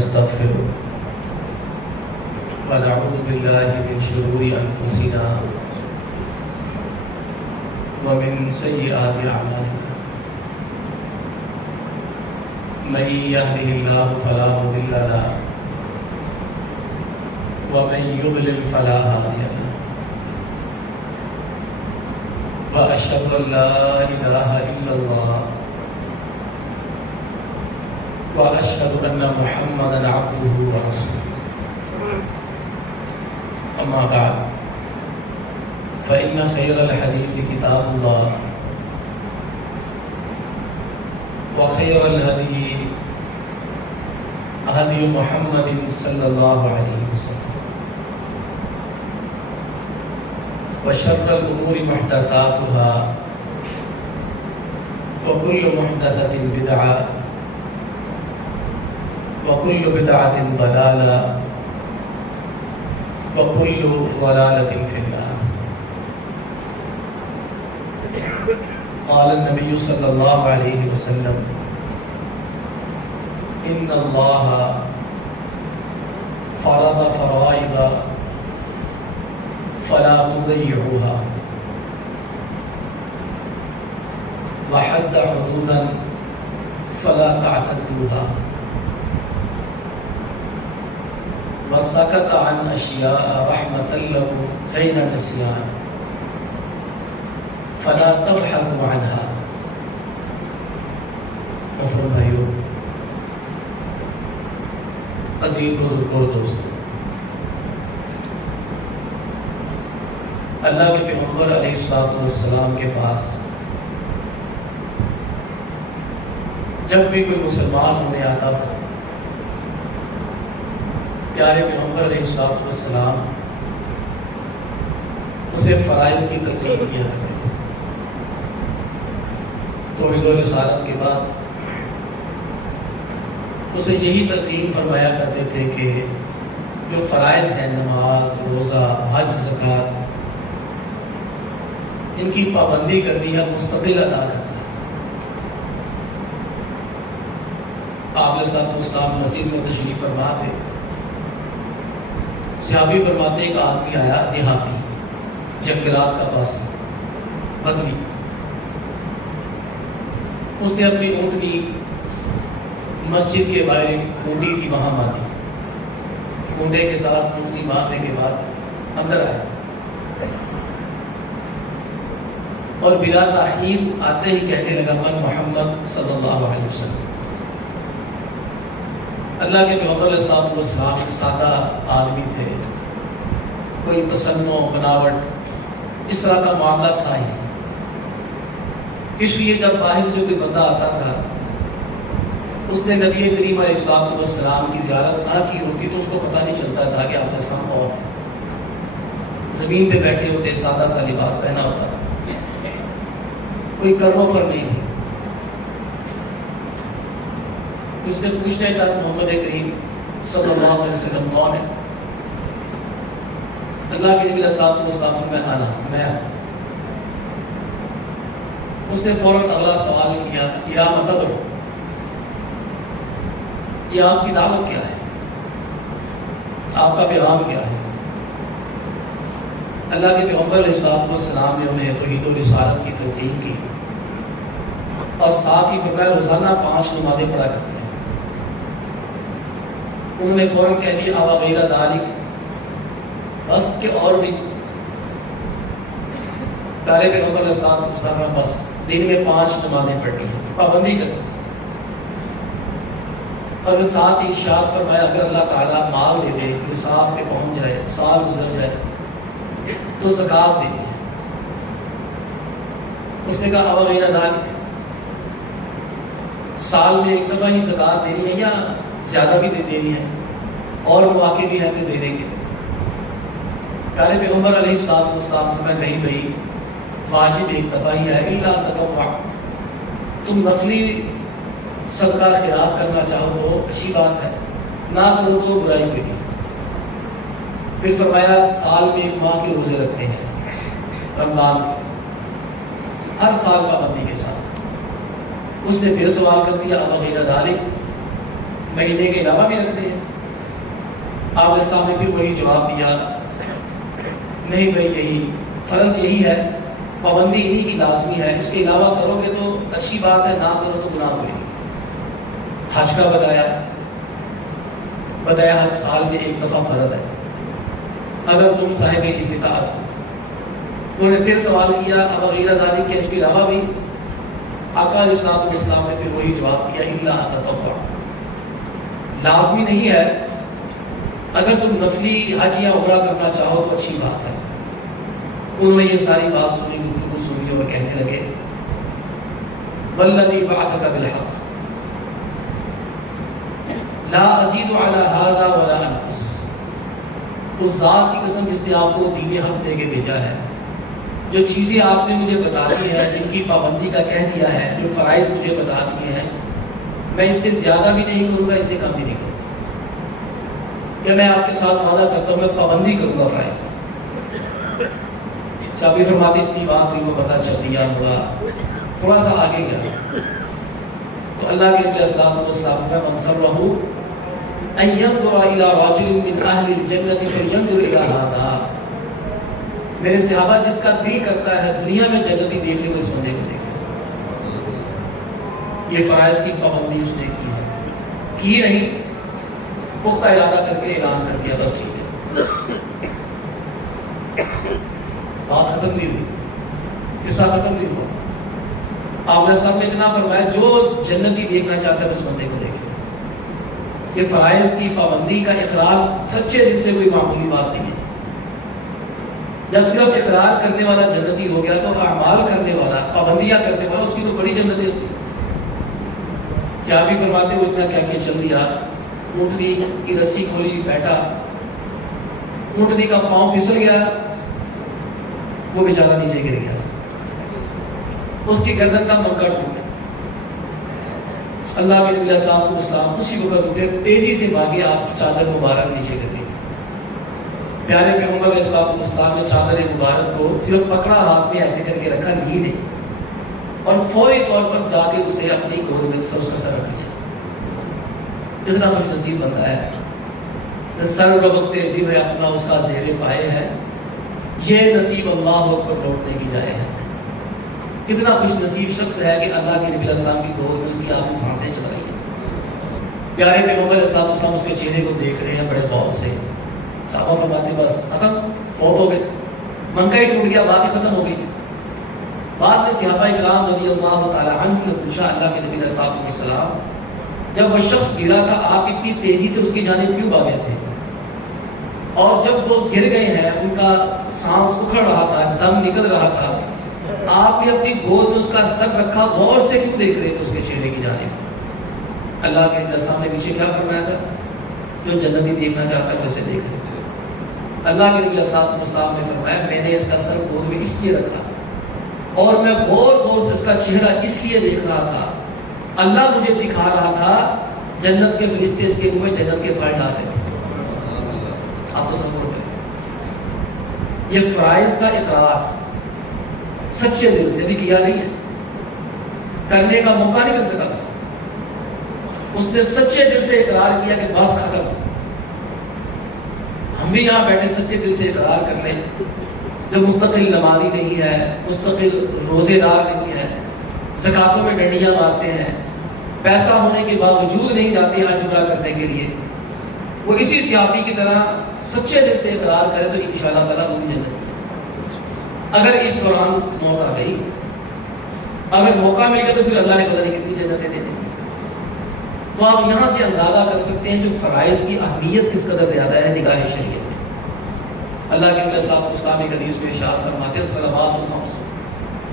ونستغفره ونعوذ بالله من شرور أنفسنا ومن سيئات أعمالنا من يهده الله فلا مضل له ومن يضلل فلا هادي له وأشهد أن لا إله إلا الله وأشهد أن محمدًا عبده ورسوله أما بعد فإن خير الحديث كتاب الله وخير الهدي هدي محمد صلى الله عليه وسلم وشر الأمور محدثاتها وكل محدثة بدعة وكل بدعة ضلالة وكل ضلالة في النار. قال النبي صلى الله عليه وسلم إن الله فرض فرائض فلا تضيعوها وحد حدودا فلا تعتدوها وسكت عن أشياء رحمة لكم غير نسيان فلا تبحثوا عنها. محترم بھائیو، عزیز بزرگوں اور دوستوں، اللہ کے پیغمبر علیہ السلام کے پاس جب بھی کوئی مسلمان ہونے آتا تھا، پیارے پیغمبر علیہ السلام اسے فرائض کی تلقین کیا کرتے تھے۔ توحید و رسالت کے بعد اسے یہی تلقین فرمایا کرتے تھے کہ جو فرائض ہیں، نماز، روزہ، حج، زکوٰۃ، ان کی پابندی کرنی ہے، مستقل ادا کرنا ہے۔ آپ علیہ السلام مسجد میں تشریف فرما تھے، صحابی فرماتے ایک آدمی آیا، دیہاتی، جنگلات کا باسی، بدوی، اس نے اپنی اونٹنی مسجد کے باہر کھونڈی تھی، وہاں باندھی، کھونڈے کے ساتھ اونٹنی باندھنے کے بعد اندر آیا اور بلا تاخیر آتے ہی کہنے لگا من محمد صلی اللہ علیہ وسلم۔ اللہ کے پیغمبر علیہ السلام ایک سادہ آدمی تھے، کوئی تصنع، بناوٹ اس طرح کا معاملہ تھا ہی، اس لیے جب باہر سے کوئی بندہ آتا تھا، اس نے نبی کریم علیہ السلام کی زیارت نہ کی ہوتی تو اس کو پتہ نہیں چلتا تھا کہ آپ کا اسلام کون ہے۔ زمین پہ بیٹھے ہوتے، سادہ سا لباس پہنا ہوتا، کوئی کرم و فر نہیں تھی۔ اس نے پوچھنا تھا محمد کریم صلی اللہ علیہ وسلم کون ہے؟ اللہ کے نبی صلی اللہ علیہ وسلم میں آنا، میں اس نے فوراً اگلا سوال کیا، یا متدعو، یہ آپ کی دعوت کیا ہے، آپ کا پیغام کیا ہے؟ اللہ کے پیغمبر علیہ السلام نے انہیں توحید و رسالت کی تلقین کی اور ساتھ ہی فرمایا روزانہ 5 نمازیں پڑھا کرتے ہیں۔ انہوں نے فوراً کہہ دیا اب غیر ذالک، بس کہ اور بھی؟ پیارے پیغمبر علیہ السلام بس دن میں 5 نمازیں پڑھنی ہیں، پابندی کرنی، اور ساتھ ہی ارشاد فرمایا اگر اللہ تعالیٰ مال دے دے، نصاب پہ پہنچ جائے، سال گزر جائے تو زکوٰۃ دینی ہے۔ اس نے کہا اب غیر ذالک، سال میں ایک دفعہ ہی زکوٰۃ دینی ہے یا زیادہ بھی دینی ہے، اور مواقع بھی ہیں کہ دینے کے؟ پیارے پیغمبر علیہ السلام فرمایا نہیں بھائی، واجب ایک دفعہ ہی ہے، الا تطوع، تم نفلی صدقہ خیرات کرنا چاہو تو اچھی بات ہے، نہ کرو تو برائی ہوئی۔ پھر فرمایا سال میں 1 ماہ کے روزے رکھتے ہیں، رمضان کے، ہر سال پابندی کے ساتھ۔ اس نے پھر سوال کر دیا اب غیر ذالک، مہینے کے علاوہ بھی رکھتے ہیں؟ آپ اسلام نے پھر وہی جواب دیا، نہیں بھائی یہی فرض یہی ہے، پابندی انہی کی لازمی ہے، اس کے علاوہ کرو گے تو اچھی بات ہے، نہ کرو تو گناہ ہوئے۔ حج کا بتایا حج سال میں ایک دفعہ فرض ہے اگر تم صاحب استطاعت ہو۔ انہوں نے پھر سوال کیا اب غیر ذالک کے اس کے علاوہ بھی؟ آقا علیہ السلام نے پھر وہی جواب دیا، الا تطوع، لازمی نہیں ہے، اگر تم نفلی حج یا عمرہ کرنا چاہو تو اچھی بات ہے۔ انہوں نے یہ ساری بات سنی، گفتگو سنی اور کہنے لگے والذی بعثک بالحق لا ازید علی ھذا ولا انقص، اس ذات کی قسم جس نے آپ کو دین حق دے کے بھیجا ہے، جو چیزیں آپ نے مجھے بتا دی ہیں، جن کی پابندی کا کہہ دیا ہے، جو فرائض مجھے بتا دیے ہیں، میں اس سے زیادہ بھی نہیں کروں گا، اس سے کم بھی نہیں کروں گا۔ کہ میں آپ کے ساتھ وعدہ کرتا ہوں میں پابندی کروں گا فرائض۔ شاپی فرماتے اتنی بات ہوئی وہ پتہ چل دیا ہوا، تھوڑا سا آگے گیا تو اللہ کے نبی صلی اللہ علیہ وسلم نے منصر رہو ان ينظر الى رجل من اهل الجنه فينظر الى هذا، میرے صحابہ جس کا دل کرتا ہے دنیا میں جنتی دیکھ لے وہ اس بندے کو دیکھے۔ یہ فرائض کی پابندی اس نے کی نہیں، پختہ ارادہ کر کے اعلان کر دیا بس ٹھیک ہے، بات ختم نہیں ہوئی، قصہ ختم نہیں ہوا۔ آپ نے سب نے اتنا فرمایا جو جنتی دیکھنا چاہتا ہے اس بندے کو دیکھے۔ یہ فرائض کی پابندی کا اقرار سچے دل سے کوئی معمولی بات نہیں ہے۔ جب صرف اقرار کرنے والا جنتی ہو گیا تو اعمال کرنے والا، پابندیاں کرنے والا، اس کی تو بڑی جنتیں ہوتی ہیں۔ صحابی فرماتے وہ اتنا کہہ کے چل دیا، اونٹنی کی رسی کھولی بیٹھا، اونٹنی کا پاؤں پھسل گیا، وہ بیچارہ نیچے گر گیا، اس کی گردن کا منکا ٹوٹ گیا۔ اللہ کے نبی علیہ السلام اسی وقت اٹھے، تیزی سے بھاگے، آپ کی چادر مبارک نیچے گر گئی۔ پیارے پیغمبر علیہ السلام نے چادر مبارک کو صرف پکڑا، ہاتھ میں ایسے کر کے رکھا، لی نہیں، اور فوری طور پر جا کے اسے اپنی گود میں اس کا سر رکھ لیا۔ کتنا خوش نصیب بندہ ہے، سر وقت تیزی میں اپنا اس کا زیر پائے ہے، یہ نصیب اللہ پر لوٹنے کی جائے ہے۔ کتنا خوش نصیب شخص ہے کہ اللہ کے نبی علیہ السلام کی گود میں اس کی آخری سانسیں چل رہی ہیں۔ پیارے پیغمبر علیہ السلام اس کے چہرے کو دیکھ رہے ہیں بڑے غور سے۔ صحابہ فرماتے بس ختم، فوت ہو گئے، منکا ہی ٹوٹ گیا، بات ہی ختم ہو گئی۔ بعد میں صحابہ کرام رضی اللہ تعالی عنہ نے پوچھا اللہ کے نبی علیہ السلام جب وہ شخص گرا تھا آپ اتنی تیزی سے اس کی جانب کیوں بھاگے تھے، اور جب وہ گر گئے ہیں ان کا سانس اکھڑ رہا تھا، دم نکل رہا تھا، آپ نے اپنی گود میں اس کا سر رکھا، غور سے کیوں دیکھ رہے تھے اس کے چہرے کی جانب؟ اللہ کے نبی السلام نے پیچھے کیا فرمایا تھا، جو جنتی دیکھنا چاہتا ہے اسے دیکھ لے۔ اللہ کے نبی السلام نے فرمایا میں نے اس کا سر گود میں اس لیے رکھا اور میں غور غور سے اس کا چہرہ اس لیے دیکھ رہا تھا، اللہ مجھے دکھا رہا تھا جنت کے فرشتے اس کے منہ میں جنت کے پھل ڈال رہے تھے۔ آپ کو سمجھ گئے؟ یہ فرائض کا اقرار سچے دل سے بھی کیا نہیں ہے، کرنے کا موقع نہیں مل سکا اس نے سچے دل سے اقرار کیا کہ بس ختم۔ ہم بھی یہاں بیٹھے سچے دل سے اقرار کر لیں، جو مستقل نمازی نہیں ہے، مستقل روزے دار نہیں ہے، زکاتوں میں ڈنڈیاں مارتے ہیں، پیسہ ہونے کے باوجود نہیں جاتے حج عمرہ کرنے کے لیے، وہ اسی سیاپی کی طرح سچے دل سے اقرار کرے تو انشاءاللہ تعالیٰ وہ بھی جنت۔ اگر اس دوران موت آ گئی، اگر موقع مل گیا تو پھر اللہ نے پتہ نہیں کتنی جنتیں دے دی۔ تو آپ یہاں سے اندازہ کر سکتے ہیں جو فرائض کی اہمیت کس قدر زیادہ ہے نگاہ شریعت میں۔ اللہ کے نبی صلی اللہ علیہ وسلم ایک حدیث میں ارشاد فرماتے ہیں الصلوات الخمس،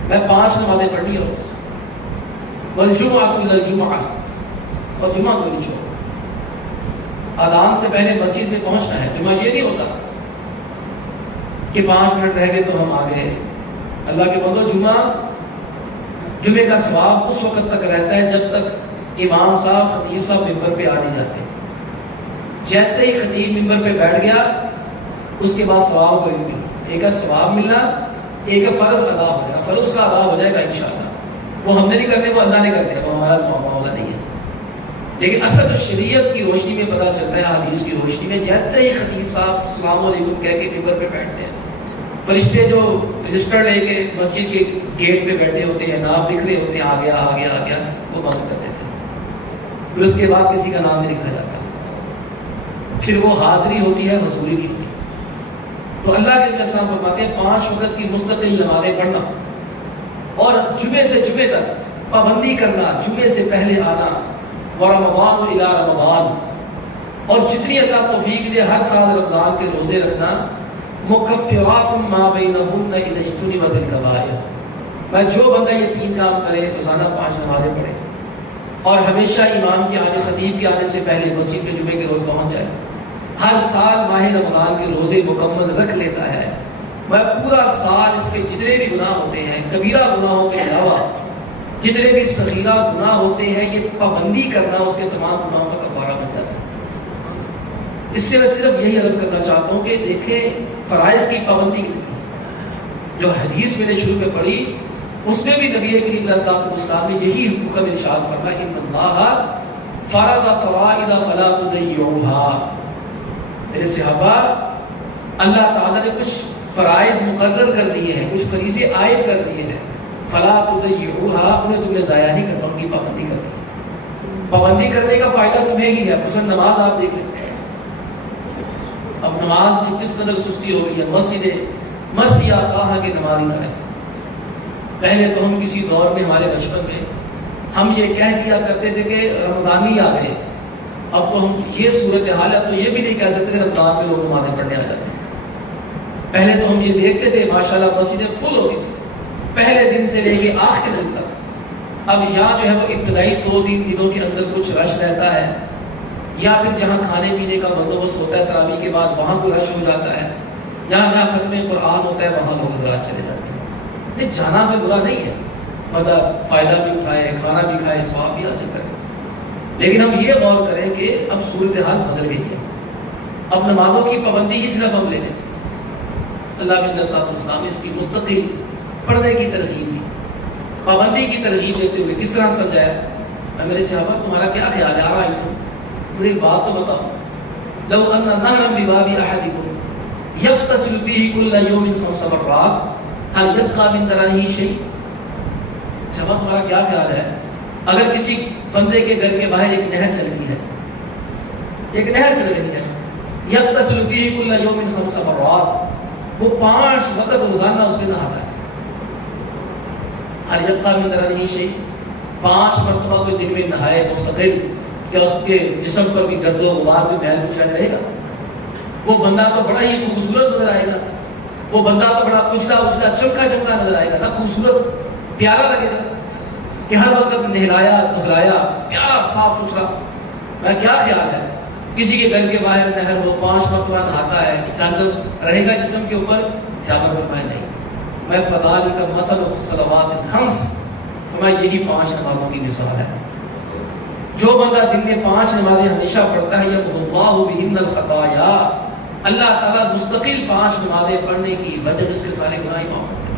میں 5 نمازیں پڑھنی ہے روز، والجمعۃ الی الجمعہ، اور جمعہ کو نہیں چھوڑنا، اذان سے پہلے مسجد میں پہنچنا ہے۔ جمعہ یہ نہیں ہوتا کہ 5 منٹ رہ گئے تو ہم آ گئے۔ اللہ کے بندو جمعے کا ثواب اس وقت تک رہتا ہے جب تک امام صاحب خطیب صاحب ممبر پہ آ نہیں جاتے۔ جیسے ہی خطیب ممبر پہ بیٹھ گیا اس کے بعد ثواب کوئی نہیں ملنا، ایک ہے ثواب ملنا، ایک ہے فرض ادا ہو جائے گا، فرض اس کا ادا ہو جائے گا انشاءاللہ، وہ ہم نے نہیں کرنے، وہ اللہ نے کرنے، وہ ہمارا معاملہ نہیں ہے۔ لیکن اصل شریعت کی روشنی میں پتہ چلتا ہے، حدیث کی روشنی میں، جیسے ہی خطیب صاحب السلام علیکم کہہ کے ممبر پہ بیٹھتے ہیں، فرشتے جو رجسٹر لے کے مسجد کے گیٹ پہ بیٹھے ہوتے ہیں، نام لکھ رہے ہوتے ہیں، آ گیا آ گیا آ گیا، وہ بند کر دیتے ہیں، پھر اس کے بعد کسی کا نام نہیں لکھا جاتا، پھر وہ حاضری ہوتی ہے، حضوری بھی ہوتی ہے۔ تو اللہ کے نبی اسلام فرماتے ہیں 5 وقت کی مستقل نمازیں پڑھنا اور جمعے سے جمعے تک پابندی کرنا، جمعے سے پہلے آنا، ورمضان الی رمضان، اور جتنی اللہ توفیق دے ہر سال رمضان کے روزے رکھنا، مکفرات ما بینہن اذا اجتنبت الکبائر، میں جو بندہ یہ 3 کام کرے، روزانہ 5 نمازیں پڑھے اور ہمیشہ امام کے آنے، خطیب کے آنے سے پہلے مسجد کے جمعے کے روز پہنچ جائے، ہر سال ماہ رمضان کے روزے مکمل رکھ لیتا ہے، میں پورا سال اس کے جتنے بھی گناہ ہوتے ہیں، کبیرہ گناہوں کے علاوہ جتنے بھی صغیرہ گناہ ہوتے ہیں، یہ پابندی کرنا اس کے تمام گناہوں کا کفارہ بن جاتا ہے۔ اس سے میں صرف یہی عرض کرنا چاہتا ہوں کہ دیکھیں فرائض کی پابندی جو حدیث میں نے شروع میں پڑھی، اس میں بھی نبی کریم صلی اللہ علیہ وسلم نے یہی حکم ارشاد فرمایا، ان اللہ فرض فرائض فلا تضيعوها، میرے صحابہ اللہ تعالیٰ نے کچھ فرائض مقرر کر دیے ہیں، کچھ فریضے عائد کر دیے ہیں، فلا تضيعوها، انہیں تم نے ضائع نہیں کرنا، ان کی پابندی کرنا۔ پابندی کرنے کا فائدہ تمہیں ہی ہے۔ مثلا نماز آپ دیکھ لیں، اب نماز میں کس قدر سستی ہو گئی ہے، مسجد خواہاں کی نماز ہی نہ رہے۔ پہلے تو ہم کسی دور میں، ہمارے بچپن میں ہم یہ کہہ دیا کرتے تھے کہ رمضانی آ گئے، اب تو ہم یہ صورتحال ہے، تو یہ بھی نہیں کہہ سکتے کہ رمضان میں لوگ نمازیں پڑھنے آ جاتے ہیں۔ پہلے تو ہم یہ دیکھتے تھے ماشاءاللہ مسجدیں فل ہوتی تھی پہلے دن سے لے کے آخر دن تک۔ اب یہاں جو ہے وہ ابتدائی 2-3 دنوں کے اندر کچھ رش رہتا ہے، یا پھر جہاں کھانے پینے کا بندوبست ہوتا ہے تراویح کے بعد وہاں کوئی رش ہو جاتا ہے، جہاں ختم قرآن ہوتا ہے وہاں لوگ حضرات چلے جاتے ہیں۔ نہیں، جانا کوئی برا نہیں ہے، مطلب فائدہ بھی اٹھائے، کھانا بھی کھائے، ثواب بھی حاصل کرے، لیکن ہم یہ غور کریں کہ اب صورتحال بدل گئی ہے، اب نمازوں کی پابندی ہی صرف ہم لے لیں۔ اللہ کے نبی صلی اللہ علیہ وسلم نے اس کی مستقل پڑھنے کی ترغیب دی، پابندی کی ترغیب دیتے ہوئے کس طرح سمجھایا۔ میرے صحابہ تمہارا کیا خیال ہے؟ آ رہا تھا، مجھے ایک بات تو بتاؤ، لو ان نهرا بباب احدكم يغتسل فيه كل يوم 5 مرات هل يبقى من درنه شيء؟ صحابہ تمہارا کیا خیال ہے اگر کسی بندے کے گھر کے باہر ایک نہر چل رہی ہے، ایک نہر چل رہی ہے، یغتسل فیہ کل یوم 5 مرات، وہ 5 وقت روزانہ اس میں نہاتا ہے، ہل یبقی من درنہ شیء، 5 مرتبہ کوئی دن میں نہائے مستقل، کیا اس کے جسم پر بھی گرد و غبار میں محل کچھ رہے گا؟ وہ بندہ تو بڑا ہی خوبصورت نظر آئے گا، وہ بندہ تو بڑا اچھلا چمکا چمکا نظر آئے گا، نہ خوبصورت پیارا لگے گا کہ ہر وقت نہلایا دھلایا پیارا صاف ستھرا۔ میں کیا خیال ہے کسی کے گھر کے باہر نہر وہ 5 مرتبہ نہاتا ہے، گند رہے گا جسم کے اوپر؟ صحابہ فرمائے نہیں، میں فذالک مثل الصلوات الخمس، میں یہی 5 نمازوں کی مثال ہے۔ جو بندہ دن میں 5 نمازیں ہمیشہ پڑھتا ہے، یمحو اللہ بہن الخطایا، اللہ تعالیٰ مستقل 5 نمازیں پڑھنے کی وجہ سے اس کے سارے گناہ معاف کرتے ہیں۔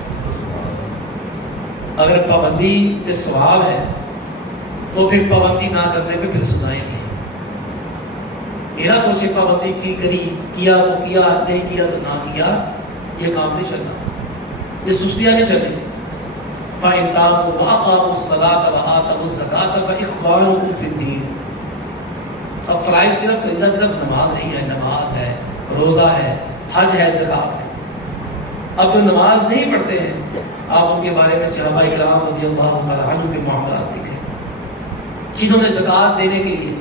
اگر پابندی پہ ثواب ہے تو پھر پابندی نہ کرنے پہ پھر سزائیں بھی ہیں۔ میرا سوچے پابندی کی کری، کیا تو کیا، نہیں کیا تو نہ کیا، یہ کام نہیں چلنا، یہ سستیاں نہیں چلیں۔ فَإِن تَابُوا وَأَقَامُوا الصَّلَاةَ وَآتَوُا الزَّكَاةَ فَإِخْوَانُكُمْ فِي الدِّينِ۔ اب فرائض صرف نماز نہیں ہے، نماز ہے، روزہ ہے، حج ہے، زکوٰۃ ہے۔ اب جو نماز نہیں پڑھتے ہیں، آپ ان کے بارے میں صحابہ کرام رضی اللہ تعالیٰ عنہ کے معاملات دیکھیں، جنہوں نے زکوٰۃ دینے کے لیے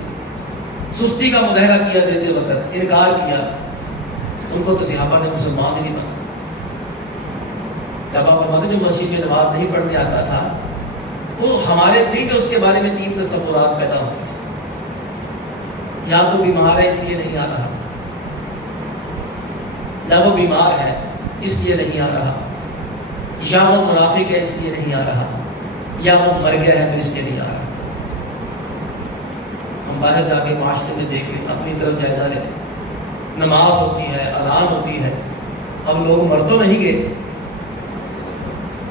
سستی کا مظاہرہ کیا، دیتے وقت انکار کیا، ان کو تو صحابہ نے مسلمان ہی نہیں مانا۔ صحابہ فرماتے جو مسجد میں نماز نہیں پڑھنے آتا تھا، وہ ہمارے دل میں اس کے بارے میں 3 تصورات پیدا ہوتے تھے، یا تو بیمار ہے اس لیے نہیں آ رہا، یا وہ بیمار ہے اس لیے نہیں آ رہا، یا وہ منافق ہے اس لیے نہیں آ رہا، یا وہ مر گیا ہے تو اس لیے نہیں آ رہا۔ ہم باہر جا کے معاشرے میں دیکھ لیں، اپنی طرف جائزہ لیں، نماز ہوتی ہے، اذان ہوتی ہے، اب لوگ مر تو نہیں گئے،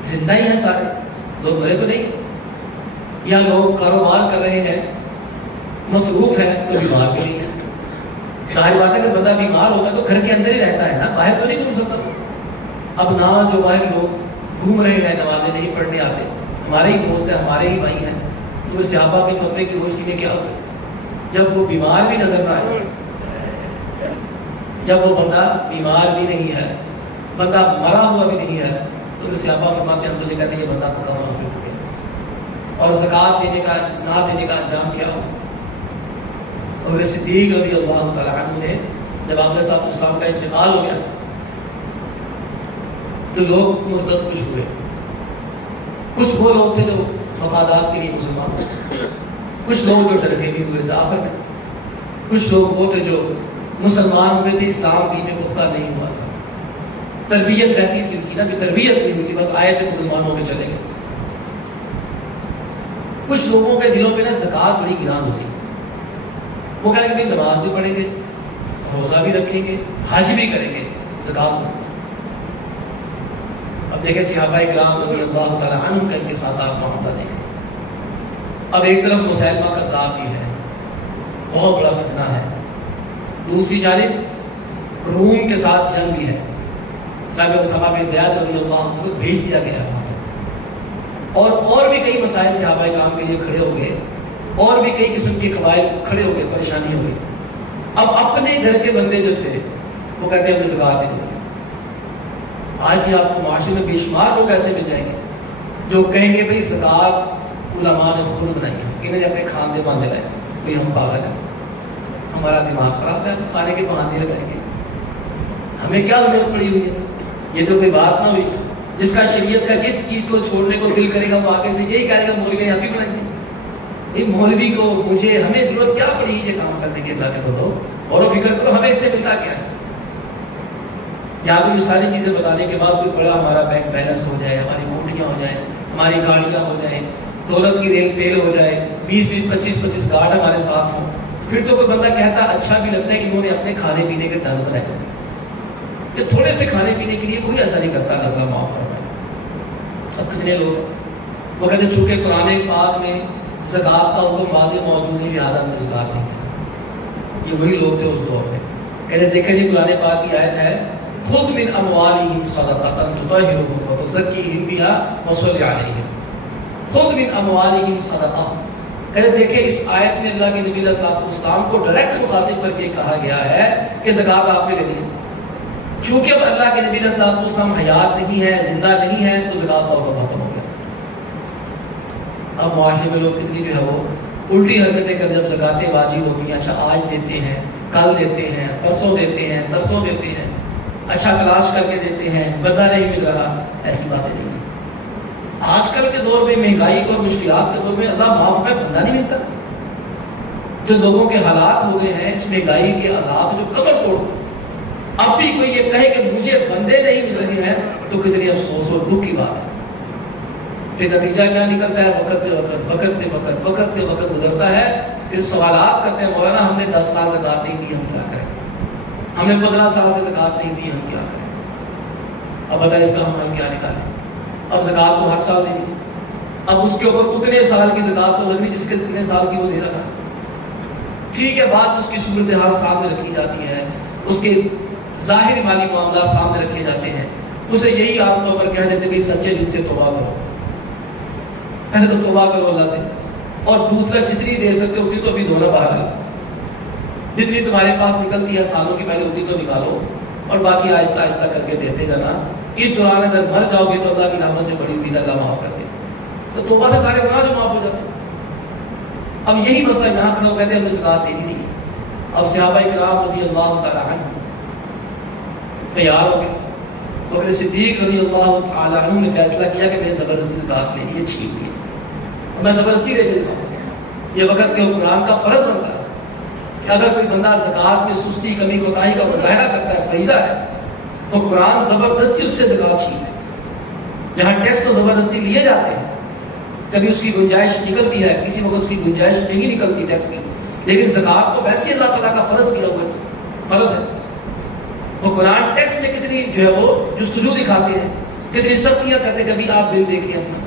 زندہ ہی ہیں سارے لوگ، مرے تو نہیں، یا لوگ کاروبار کر رہے ہیں، مصروف ہے تو بیمار بھی نہیں ہے. ظاہر بات ہے کہ بندہ بیمار ہوتا ہے تو گھر کے اندر ہی رہتا ہے نا, باہر تو نہیں گھوم سکتا. اب نہ جو باہر لوگ گھوم رہے ہیں, نمازیں نہیں پڑھنے آتے, ہمارے ہی دوست ہیں, ہمارے ہی بھائی ہیں, تو صحابہ کے فتوے کی روشنی میں کیا ہوئے جب وہ بیمار بھی نظر نہ آئے, جب وہ بندہ بیمار بھی نہیں ہے, بندہ مرا ہوا بھی نہیں ہے, تو صحابہ فرماتے ہیں ہم تجھے کہتے ہیں یہ بندہ پکا ہوا منافق ہو گیا. اور زکوٰۃ دینے کا نہ دینے کا انجام کیا ہو. اور صدیق رضی اللہ تعالیٰ عنہ نے جب آپ صاحب اسلام کا انتقال ہو گیا تو لوگ مرتد کچھ ہوئے. کچھ وہ لوگ تھے جو مفادات کے لیے مسلمان ہوئے, کچھ لوگ جو ڈر کے بھی ہوئے تھے آخر میں, کچھ لوگ وہ تھے جو مسلمان ہوئے تھے, اسلام دین میں پختہ نہیں ہوا تھا, تربیت رہتی تھی ان کی نا, بھی تربیت نہیں ہوئی تھی, بس آئے تھے مسلمان ہو کے چلے گئے. کچھ لوگوں کے دلوں پہ نا زکوٰۃ بڑی گران ہو گئی. وہ کہیں گے نماز بھی پڑھیں گے, روزہ بھی رکھیں گے, حج بھی کریں گے, زکوٰۃ. اب دیکھیں صحابہ کرام رضی اللہ تعالیٰ عنہ کا ان کے ساتھ آپ معاملہ دیکھیں. اب ایک طرف مسلمہ کذاب بھی ہے, بہت بڑا فتنہ ہے, دوسری جانب روم کے ساتھ جنگ بھی ہے. جناب اسامہ بن زید رضی اللہ عنہ کو بھیج دیا گیا, اور بھی کئی مسائل صحابہ کرام کے لیے کھڑے ہو گئے, اور بھی کئی قسم کے قبائل کھڑے ہو گئے, پریشانی ہو گئی. اب اپنے گھر کے بندے جو تھے وہ کہتے ہیں ہمیں زکوٰۃ دے دیں. آج بھی آپ کو معاشرے میں بے شمار لوگ ایسے مل جائیں گے جو کہیں گے بھائی زکوٰۃ علماء نے خود بنائی ہے, انہیں اپنے کھاندے باندھے لائے, کوئی ہم پاگل ہیں, ہمارا دماغ خراب ہے, کھانے کے بہانے لگائیں گے, ہمیں کیا ضرورت پڑی ہوئی ہے. یہ تو کوئی بات نہ ہوئی. جس کا شریعت کا جس چیز کو چھوڑنے کو دل کرے گا وہ آگے سے یہی کہے گا مولوی ہم بھی بنائیں گے. مولوی کو مجھے ہمیں ضرورت کیا پڑی یہ کام کرنے کی, اللہ کے بتاؤ اور فکر کرو ہمیں اس سے ملتا کیا ہے. یا تو یہ ساری چیزیں بتانے کے بعد کوئی بڑا ہمارا بینک بیلنس ہو جائے, ہماری موٹیاں ہو جائیں, ہماری گاڑیاں ہو جائیں, دولت کی ریل پیل ہو جائے, 20-20 25-25 گارڈ ہمارے ساتھ ہوں, پھر تو کوئی بندہ کہتا اچھا بھی لگتا ہے کہ انہوں نے اپنے کھانے پینے کے ڈر بنائے ہوئے. یہ تھوڑے سے کھانے پینے کے لیے کوئی ایسا نہیں کرتا, اللہ معاف فرمائے. اب کتنے لوگ ہیں وہ کہتے ہیں چونکہ قرآن پاک میں زکوٰۃ کا حکم واضح موجود ہے لہٰذا ہم نے زکوٰۃ نہیں کی. یہ وہی لوگ تھے اس دور میں. کہتے دیکھیں جی قرآن پاک کی آیت ہے خذ من اموالہم صدقۃ تطہرھم وتزکیھم بہا وصلی علیہم. خذ من اموالہم صدقہ. کہتے دیکھیں اس آیت میں اللہ کے نبی علیہ الصلوۃ والسلام کو ڈائریکٹ مخاطب کر کے کہا گیا ہے کہ زکوٰۃ آپ نے لینی ہے. چونکہ اب اللہ کے نبی علیہ الصلوۃ والسلام حیات نہیں ہے, زندہ نہیں ہے, تو زکوٰۃ کا حکم ختم ہو گیا. اب معاشرے میں لوگ کتنی جو ہے وہ الٹی حرکتیں کر, جب زکوٰۃیں واجب ہوتی ہیں, اچھا آج دیتے ہیں, کل دیتے ہیں, پرسوں دیتے ہیں, ترسوں دیتے ہیں, اچھا تلاش کر کے دیتے ہیں, بدلہ نہیں مل رہا. ایسی باتیں نہیں ہیں. آج کل کے دور میں مہنگائی اور مشکلات کے دور میں اللہ معاف میں بندہ نہیں ملتا. جو لوگوں کے حالات ہو گئے ہیں اس مہنگائی کے عذاب جو کمر توڑ, اب بھی کوئی یہ کہے کہ مجھے بندے نہیں مل رہے ہیں تو کتنی افسوس اور دکھ کی بات ہے. پھر نتیجہ کیا نکلتا ہے, وقت گزرتا ہے, پھر سوالات کرتے ہیں مولانا ہم نے 10 سال زکوٰۃ نہیں دی, ہم کیا کریں, ہم نے 15 سال سے زکوٰۃ نہیں دی, ہم کیا کریں. اب بتائیں اس کا ہم حل کیا نکالیں. اب زکوٰۃ تو ہر سال دینی, اب اس کے اوپر اتنے سال کی زکوٰۃ تو لگنی جس کے اتنے سال کی وہ دے رہا. ٹھیک ہے, بات اس کی صورتحال سامنے رکھی جاتی ہے, اس کے ظاہر مالی معاملات سامنے رکھے جاتے ہیں, اسے یہی عام طور پر کہہ دیتے کہ سچے دل سے توبہ کرو. پہلے تو توبہ کرو اللہ سے, اور دوسرا جتنی دے سکتے اتنی تو ابھی دونوں باہر آ, جتنی تمہارے پاس نکلتی ہے سالوں کی پہلے اتنی تو نکالو, اور باقی آہستہ آہستہ کر کے دیتے جانا. اس دوران اگر مر جاؤ گے تو اللہ کی رحمت سے بڑی امید اللہ معاف کر دے. تو توبہ سے سارے گناہ جو معاف ہو جاتے ہیں. اب یہی مسئلہ یہاں کھڑے کہتے ہیں ہم نے زکوٰۃ دینی نہیں. اب صحابہ کرام رضی اللہ تعالیٰ عنہ تیار ہو گئے. بکر صدیق رضی اللہ تعالیٰ عنہ نے فیصلہ کیا کہ میں زبردستی زکوٰۃ لینی ہے, چھین لی, میں زبردستی لے کے دکھاؤں. یہ وقت کے حکمران کا فرض بنتا ہے کہ اگر کوئی بندہ زکوٰۃ میں سستی کمی کوتاہی کا مظاہرہ کرتا ہے, فریضہ ہے, حکمران زبردستی اس سے زکوٰۃ چھین لے. یہاں ٹیسٹ تو زبردستی لیے جاتے ہیں, کبھی اس کی گنجائش نکلتی ہے, کسی وقت اس کی گنجائش نہیں نکلتی ٹیکس کی, لیکن زکوٰۃ تو ویسے اللہ تعالیٰ کا فرض کیا ہوا فرض ہے. حکمران ٹیکس میں کتنی جو ہے وہ جستجو دکھاتے ہیں, کتنی سختیاں کرتے ہیں. کبھی آپ بل دیکھیں اپنا,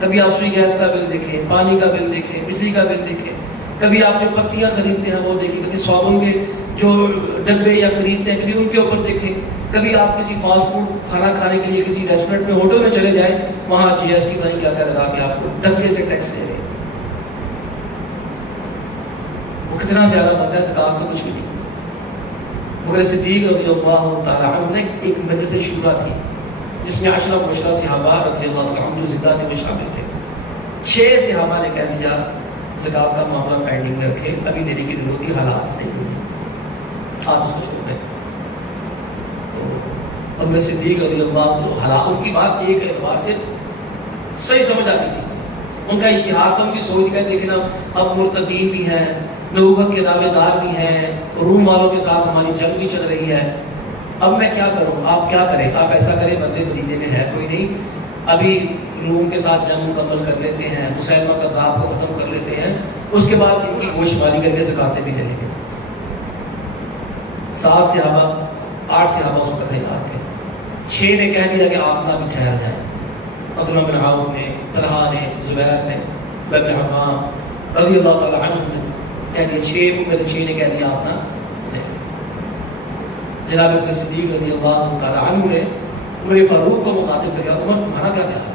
کبھی آپ سوئی گیس کا بل دیکھیں, پانی کا بل دیکھیں, بجلی کا بل دیکھیں, کبھی آپ جو پتیاں خریدتے ہیں وہ دیکھیں، کبھی صابن کے جو ڈبے یا خریدتے ہیں کبھی ان کے اوپر دیکھیں، کبھی آپ کسی فاسٹ فوڈ کھانا کھانے کے لیے کسی ریسٹورینٹ میں ہوٹل میں چلے جائیں، وہاں جی ایس ٹی بنی کیا کیا لگا کے آپ کو دھکے سے ٹیکس لے رہے ہیں۔ وہ کتنا زیادہ پتہ ہے، زکوٰۃ تو کچھ بھی نہیں۔ ابو بکر صدیق رضی اللہ تعالیٰ عنہ نے ایک مجلس شورا تھی جس میں عشرہ مبشرہ صحابہ رضی اللہ تعالیٰ عنہ جو زندہ تھے وہ شامل تھے۔ 6 صحابہ نے کہہ دیا زکوٰۃ کا معاملہ پینڈنگ میں رکھے، ابھی دینے کی ضرورت کی، حالات صحیح نہیں، آپ اس کو چھوڑ دیں۔ ابو بکر صدیق رضی اللہ عنہ حالات، ان کی بات ایک اعتبار سے صحیح سمجھ آتی تھی، ان کا اشتہار تھا، ان کی سوچ کا دیکھنا اب مرتدین بھی ہیں، نبوت کے دعوے دار بھی ہیں، روم والوں کے ساتھ ہماری جنگ بھی چل رہی ہے، اب میں کیا کروں؟ آپ کیا کریں؟ آپ ایسا کریں، بندے مدینے میں ہے کوئی نہیں، ابھی روم کے ساتھ جنگ مکمل کر لیتے ہیں، مسلمہ کذاب کو ختم کر لیتے ہیں، اس کے بعد ان کی گوشت ماری کر کے زکاتیں بھی لے لیں گے۔ 7 صحابہ 8 صحابہ اس وقت تیار تھے، 6 نے کہہ دیا کہ آپ نہ بھی ٹھہر جائیں، عبداللہ بن عوف نے، طلحہ نے، زبیر نے، بن عوام رضی اللہ تعالیٰ عنہ نے کہہ دیا، 6 نے کہہ دیا آپ نہ۔ جناب ابو بکر صدیق رضی اللہ تعالیٰ عنہ نے عمر فاروق کو مخاطب کیا، عمر تمہارا کیا خیال ہے؟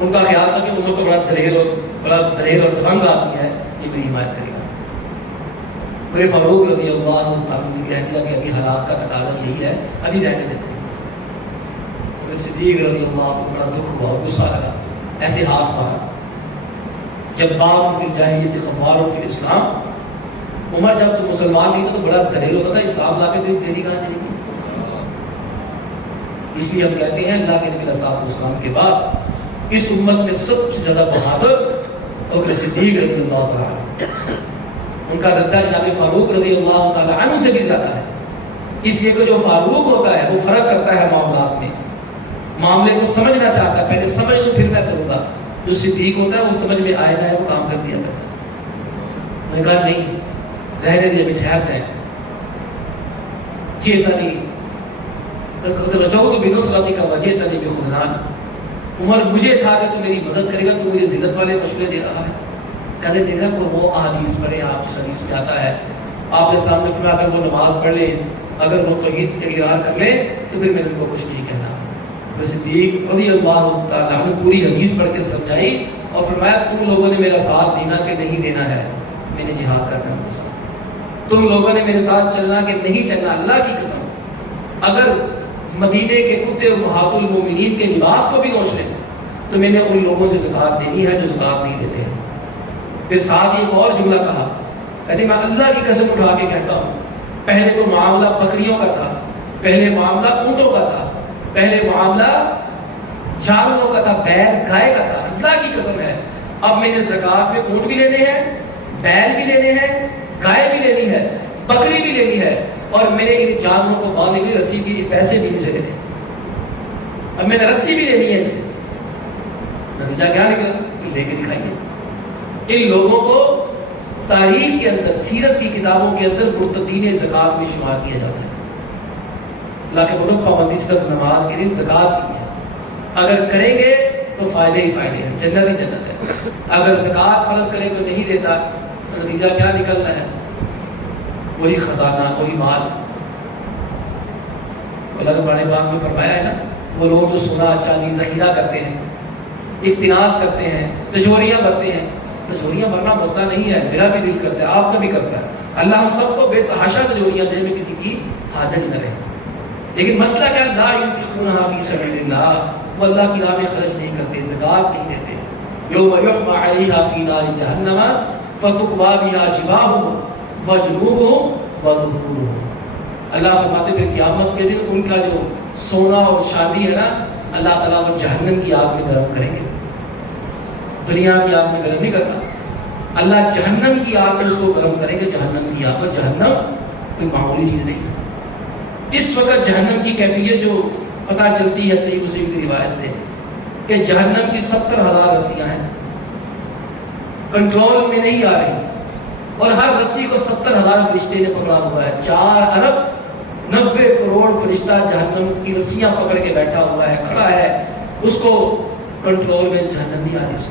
ان کا خیال تھا کہ عمر تو بڑا دلیر اور دبنگ آدمی ہے، یہ میری حمایت کرے گا۔ عمر فاروق رضی اللہ تعالیٰ عنہ نے کہہ دیا کہ ابھی حالات کا تقاضا یہی ہے، ابھی رہنے دیتے ہیں۔ عمر صدیق رضی اللہ عنہ کو بڑا دکھ ہوا، غصہ لگا، ایسے ہاتھ مارا، جب باب فی الجاہلیت خوار فی الاسلام، عمر جب تو مسلمان نہیں تھا تو بڑا دلیل ہوتا تھا، اسلام لا کے دیری کہاں چلے گی؟ اس لیے ہم کہتے ہیں اللہ کے نبی صلی اللہ علیہ وسلم کے بعد اس امت میں سب سے زیادہ بہادر ابو بکر صدیق رضی اللہ تعالیٰ عنہ، ان کا ردہ جناب فاروق رضی اللہ تعالیٰ عنہ سے بھی زیادہ ہے، اس لیے کہ جو فاروق ہوتا ہے وہ فرق کرتا ہے معاملات میں، معاملے کو سمجھنا چاہتا ہے، پہلے سمجھ لوں پھر میں کروں گا۔ جو صدیق ہوتا ہے وہ سمجھ میں آئے نہ ہے وہ کام کر دیا کرتا ہے۔ میں نے کہا نہیں، رہنے دیا، بھی ٹھہر جائیں، جیتنی رجوت بنصرتک وجئتنی بخذلان، عمر مجھے تھا کہ تو میری مدد کرے گا، تو مجھے ذلت والے مشورے دے رہا ہے۔ کہتے دیکھا کو وہ احادیث پڑھے، آپ حدیث میں آتا ہے آپ کے سامنے فرمایا اگر وہ نماز پڑھ لیں، اگر وہ توحید کا اقرار کر لیں تو پھر میں نے ان کو کچھ نہیں کہنا۔ صدیق رضی اللہ تعالیٰ عنہ پوری حدیث پڑھ کے سمجھائی اور فرمایا تم لوگوں نے میرا ساتھ دینا کہ نہیں دینا ہے، میں نے جہاد کرنا ہے، تم لوگوں نے میرے ساتھ چلنا کہ نہیں چلنا، اللہ کی قسم اگر مدینے کے کتے امہات المومنین کے لباس کو بھی نوچ لیں تو میں نے ان لوگوں سے زکوٰۃ دینی ہے جو زکوٰۃ نہیں دیتے ہیں۔ پھر ساتھ ایک اور جملہ کہا، کہتے میں اللہ کی قسم اٹھا کے کہتا ہوں، پہلے تو معاملہ بکریوں کا تھا، پہلے معاملہ اونٹوں کا تھا، پہلے معاملہ جانوروں کا تھا، بیل گائے کا تھا، اللہ کی قسم ہے اب میں نے زکوٰۃ میں اونٹ بھی لینے ہیں، بیل بھی لینے ہیں، گائے بھی لینی ہے، بکری بھی لینی ہے، اور میں نے ان جانوروں کو باندھنے کی رسی بھی، پیسے بھی مجھے لینے، اب میں نے رسی بھی لینی ہے ان سے۔ نتیجہ کیا نکلا؟ لے کے دکھائیے۔ ان لوگوں کو تاریخ کے اندر، سیرت کی کتابوں کے اندر مرتدین زکوٰۃ میں شمار کیا جاتا ہے۔ اللہ کے بندوں، پابندی صرف نماز کے لیے زکوٰۃ کی ہے، اگر کریں گے تو فائدے ہی فائدے ہیں، جنت ہی جنت ہے۔ اگر زکوٰۃ فرض کرے تو نہیں دیتا تو نتیجہ کیا نکلنا ہے؟ وہی خزانہ، وہی مال۔ اللہ نے قرآن پاک میں فرمایا ہے نا، وہ لوگ جو سونا چاندی ذخیرہ کرتے ہیں، اقتناص کرتے ہیں، تجوریاں بھرتے ہیں۔ تجوریاں بھرنا مسئلہ نہیں ہے، میرا بھی دل کرتا ہے، آپ کا بھی کرتا ہے، اللہ ہم سب کو بے تحاشا تجوریاں دے، میں کسی کی حاجت نہیں کرے، لیکن مسئلہ کیا؟ لا ينفقونها فی سبیل اللہ، وہ اللہ کی راہ میں خرچ نہیں کرتے، زکوٰۃ نہیں دیتے۔ یوم یحمى علیہا فی نار جہنم فتکوی بها جباہهم وجنوبهم وظہورهم۔ اللہ فرماتے ہیں قیامت کے دن ان کا جو سونا اور چاندی ہے نا، اللہ تعالیٰ وہ جہنم کی آگ میں گرم کریں گے۔ دنیا کی آگ میں گرم نہیں کرنا، اللہ جہنم کی آگ میں اس کو گرم کریں گے۔ جہنم کی آگ، جہنم کوئی معمولی چیز نہیں ہے۔ اس وقت جہنم کی کیفیت جو پتہ چلتی ہے صحیح مسلم کی روایت سے کہ جہنم کی 70,000 رسیاں ہیں، کنٹرول میں نہیں آ رہی، اور ہر رسی کو 70,000 فرشتے نے پکڑا ہوا ہے۔ 4 ارب 90 کروڑ فرشتہ جہنم کی رسیاں پکڑ کے بیٹھا ہوا ہے، کھڑا ہے، اس کو کنٹرول میں جہنم نہیں آ رہی۔ اس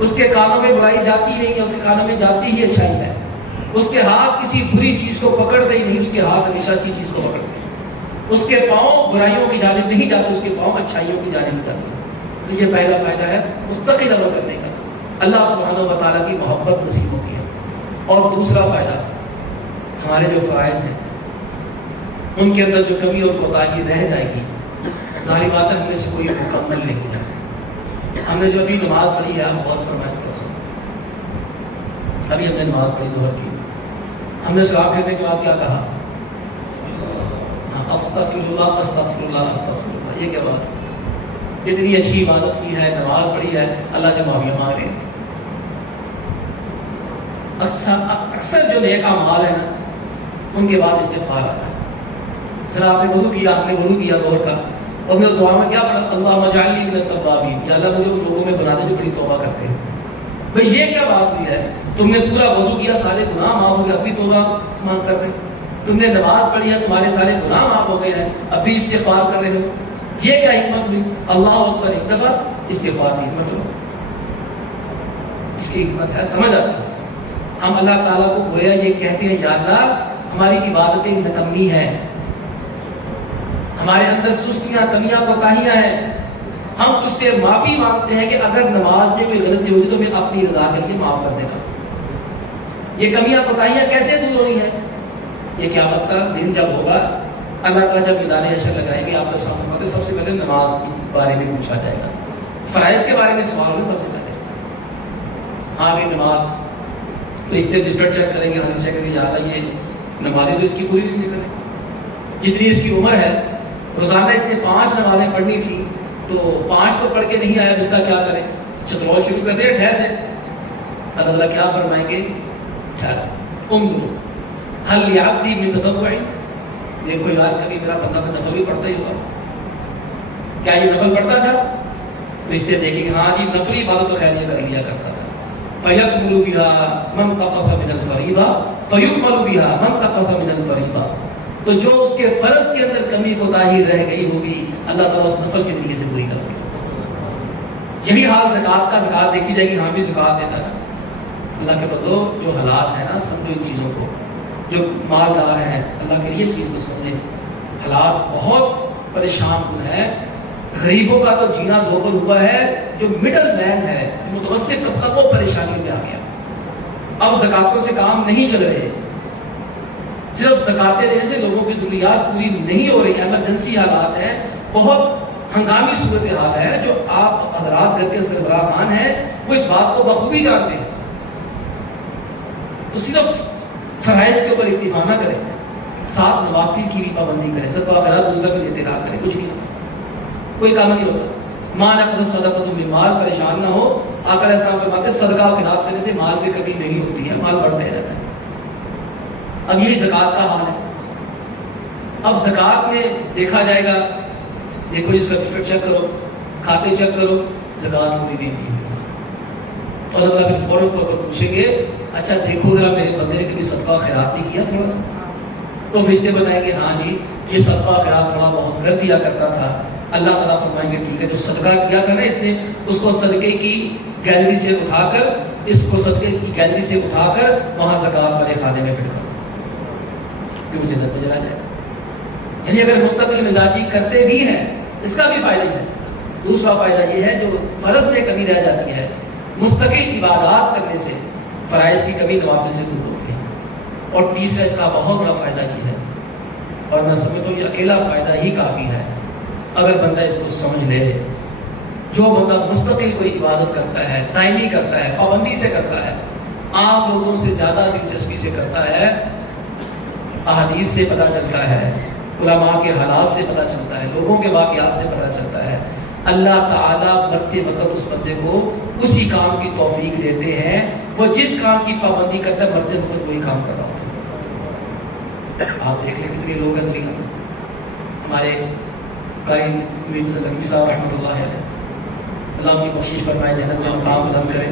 اس کے کانوں میں برائی جاتی ہی نہیں ہے، اس کے کانوں میں جاتی ہی اچھائی ہے، اس کے ہاتھ کسی بری چیز کو پکڑتے ہی نہیں، اس کے ہاتھ ہمیشہ اچھی چیز کو پکڑتے ہیں، اس کے پاؤں برائیوں کی جانب نہیں جاتے، اس کے پاؤں اچھائیوں کی جانب جاتے ہیں۔ تو یہ پہلا فائدہ ہے مستقل عمل کرنے کا، اللہ سبحانہ و تعالیٰ کی محبت نصیب ہوتی ہے۔ اور دوسرا فائدہ، ہمارے جو فرائض ہیں ان کے اندر جو کمی اور کوتاہی رہ جائے گی، ظاہر بات ہے ہم میں سے کوئی مکمل نہیں ہے۔ ہم نے جو ابھی نماز پڑھی ہے، آپ غور فرمائیں تھوڑا سا، ابھی ہم نے نماز پڑھی ظہر کی، ہم نے سلام پھیرنے کے بعد کیا کہا؟ استغفر اللہ استغفر اللہ استغفر اللہ۔ یہ کیا بات ہے؟ اتنی اچھی عبادت کی ہے، نماز پڑھی ہے، اللہ سے معافی مانگ رہے ہیں۔ اکثر جو نیک اعمال ہے نا، ان کے بعد استغفار آتا ہے۔ ذرا آپ نے وضو کیا، آپ نے وضو کیا ظہر کا، اور میں دعا میں کیا پڑھا؟ اللہم اجعلنی من التوابین، یا اللہ مجھے ان لوگوں میں بنا دے جو بڑی توبہ کرتے ہیں۔ بھئی یہ کیا بات ہوئی ہے؟ تم نے پورا وضو کیا، سارے گناہ معاف ہو گئے، اب بھی توبہ مانگ کر رہے ہیں۔ تم نے نماز پڑھی ہے، تمہارے سارے گناہ معاف ہو گئے ہیں، اب بھی استغفار کر رہے ہو۔ یہ کیا حکمت ہوئی؟ اللہ اکبر ایک دفعہ، استغفار کی حکمت ہو، اس کی حکمت ہے، سمجھ آتی ہے۔ ہم اللہ تعالیٰ کو گویا یہ کہتے ہیں، یا اللہ ہماری عبادتیں نکمی ہیں، ہمارے اندر سستیاں، کمیاں، کوتاہیاں ہیں، ہم اس سے معافی مانگتے ہیں کہ اگر نماز میں کوئی غلطی ہوگی تو میں اپنی رضا کے لیے معاف کر دینا۔ یہ کمیاں کوتاہیاں کیسے دور ہونی ہے؟ یہ قیامت کا دن جب ہوگا، اللہ تعالیٰ جب میدان حشر لگائے گی، آپ کو سامنے سب سے پہلے نماز کے بارے میں پوچھا جائے گا، فرائض کے بارے میں سوال ہوگا سب سے پہلے۔ ہاں بھی نماز تو اس پہ رجسٹر چیک کریں گے، حدیث چیک کریں گے، یاد ہے یہ نمازیں تو اس کی پوری نہیں نکلتی، جتنی اس کی عمر ہے۔ روزانہ اس نے 5 نمازیں پڑھنی تھی، تو 5 تو پڑھ کے نہیں آیا، اس کا کیا کریں؟ چترول شروع کر دیں، ٹھہر دیں۔ اللہ تعالیٰ کیا فرمائیں گے؟ ٹھہر، انظر هل لعبدی من تطوع، دیکھو یار کبھی میرا بندہ میں نفل بھی پڑھتا ہی ہوگا، کیا یہ نفل پڑھتا تھا؟ تو اس سے دیکھیں کہ ہاں جی نفلی عبادت تو خیر یہ کر لیا کرتا تھا۔ فَيَكْمُلُ بِهَا مَنْ تَقَفَ مِنَ الْفَرِيضَةِ فَيُكْمَلُ بِهَا مَنْ تَقَفَ مِنَ الْفَرِيضَةِ، تو جو اس کے فرض کے اندر کمی کوتاہی رہ گئی ہوگی، اللہ تعالیٰ اس نفل کی طریقے سے پوری کر دے گا۔ یہی حال زکوٰۃ کا، زکوٰۃ دیکھی جائے گی، ہاں بھی زکوٰۃ دیتا تھا۔ اللہ کے بندو جو حالات ہیں نا، سمجھو ان چیزوں کو، جو مالدار ہیں اللہ کے لیے اس چیز کو سمجھیں، حالات بہت پریشان کن ہے۔ غریبوں کا تو جینا دوبل ہوا ہے، جو مڈل مین ہے، متوسط طبقہ، وہ پریشانی میں آ گیا۔ اب زکوٰۃوں سے کام نہیں چل رہے، صرف زکاتیں دینے سے لوگوں کی ضروریات پوری نہیں ہو رہی، ایمرجنسی حالات ہیں، بہت ہنگامی صورتحال ہے، جو آپ حضرات گھر کے سربراہان ہیں وہ اس بات کو بخوبی جانتے ہیں۔ تو صرف فرائض کے اوپر اکتفا نہ کریں، ساتھ نوافل کی بھی پابندی کریں، صدقہ خیرات دوسرا بھی دیتے رہا کریں، کچھ نہیں ہوتا، کوئی کام نہیں ہوتا۔ ماں نے اپنا صدقہ تو مال پریشان نہ ہو، آقا علیہ السلام فرماتے صدقہ خیرات کرنے سے مال میں کمی نہیں ہوتی ہے، مال بڑھتا ہی رہتا ہے۔ اب یہی زکوٰۃ کا حال ہے۔ اب زکوٰۃ میں دیکھا جائے گا، دیکھو اس کا رجسٹر چیک کرو، کھاتے چیک کرو، زکوٰۃ پوری نہیں دی، تو اللہ تعالیٰ پھر فوراً طور پر پوچھیں گے اچھا دیکھو ذرا میرے بندے نے کبھی صدقہ خیرات نہیں کیا تھوڑا سا؟ تو فرشتے بتائیں گے ہاں جی یہ صدقہ خیرات تھوڑا بہت کر دیا کرتا تھا۔ اللہ تعالیٰ فرمائیں گے ٹھیک ہے، جو صدقہ کیا تھا نا اس نے، اس کو صدقے کی گیلری سے اٹھا کر، اس کو صدقے کی گیلری سے اٹھا کر وہاں زکوٰۃ والے خانے میں فٹ کرو کہ مجھے جنت میں چلا جائے۔ یعنی اگر مستقل مزاجی کرتے بھی ہیں، اس کا بھی فائدہ ہے۔ دوسرا فائدہ یہ ہے جو فرض میں کمی رہ جاتی ہے، مستقل عبادات کرنے سے فرائض کی کمی نوافل سے دور ہوتی ہے۔ اور تیسرا اس کا بہت بڑا فائدہ یہ ہے، اور میں سمجھتا ہوں یہ اکیلا فائدہ ہی کافی ہے اگر بندہ اس کو سمجھ لے۔ جو بندہ مستقل کوئی عبادت کرتا ہے، دائمی کرتا ہے، پابندی سے کرتا ہے، عام لوگوں سے زیادہ دلچسپی سے کرتا ہے، احادیث سے پتہ چلتا ہے، علماء کے حالات سے پتہ چلتا ہے، لوگوں کے واقعات سے پتہ چلتا ہے، اللہ تعالیٰ مرتے وقت اس بندے کو اسی کام کی توفیق دیتے ہیں، وہ جس کام کی پابندی کرتا ہے مرتے وقت وہی کام کر رہا ہوں۔ آپ دیکھ لیں کتنے لوگ ہیں، ہمارے قاری امیر تقوی صاحب رحمۃ اللہ علیہ، اللہ ان کی بخشش فرمائے، جنت میں مقام بلند کرے،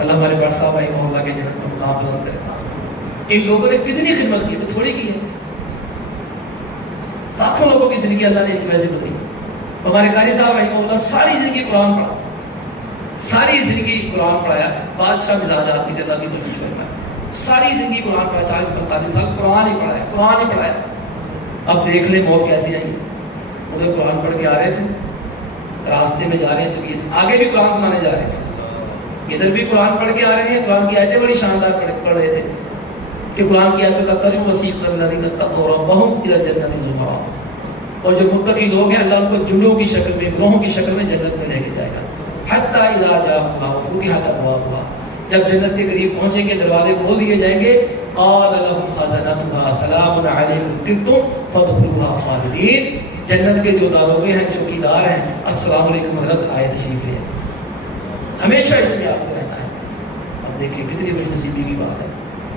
اللہ ہمارے بڑھ صاحب رحمہ اللہ کے جنت میں مقام بلند کرے۔ ان لوگوں نے کتنی خدمت کی، تو تھوڑی کی ہے، لاکھوں لوگوں کی زندگی اللہ نے ان کی وجہ سے بدلی۔ ہمارے قاری صاحب رحمہ اللہ ساری زندگی قرآن پڑھا، ساری زندگی قرآن پڑھایا، بادشاہ مزاج آدمی تھے تاکہ کوشش کرنا، ساری زندگی قرآن پڑھا، 40-45 سال قرآن ہی پڑھایا، قرآن ہی پڑھایا۔ اب دیکھ لیں موت کیسی آئی۔ ادھر قرآن پڑھ کے آ رہے تھے، راستے میں جا رہے ہیں تو یہ آگے بھی قرآن سنانے جا رہے تھے، ادھر بھی قرآن پڑھ کے آ رہے ہیں، قرآن کی آیتیں بڑی شاندار پڑھ رہے تھے کہ قرآن کی آیتوں کا ترجمہ وسیق الذین اتقوا ربہم الی الجنۃ زمرا، اور جو متقی لوگ ہیں اللہ ان کو جملوں کی شکل میں، گروہوں کی شکل میں جنت میں لے کے جائے گا۔ حتی اذا جاء وفتحت ابوابها، جب جنت کے قریب پہنچیں گے دروازے کھول دیے جائیں گے، قال لهم خزنتها سلام علیکم طبتم فادخلوها خالدین، جنت کے جو داروغے ہیں، چوکیدار ہیں، السلام علیکم حضرت آئے تشریف لے، ہمیشہ اس میں آپ کو رہتا ہے۔ اب دیکھیں کتنی خوش نصیبی کی بات ہے۔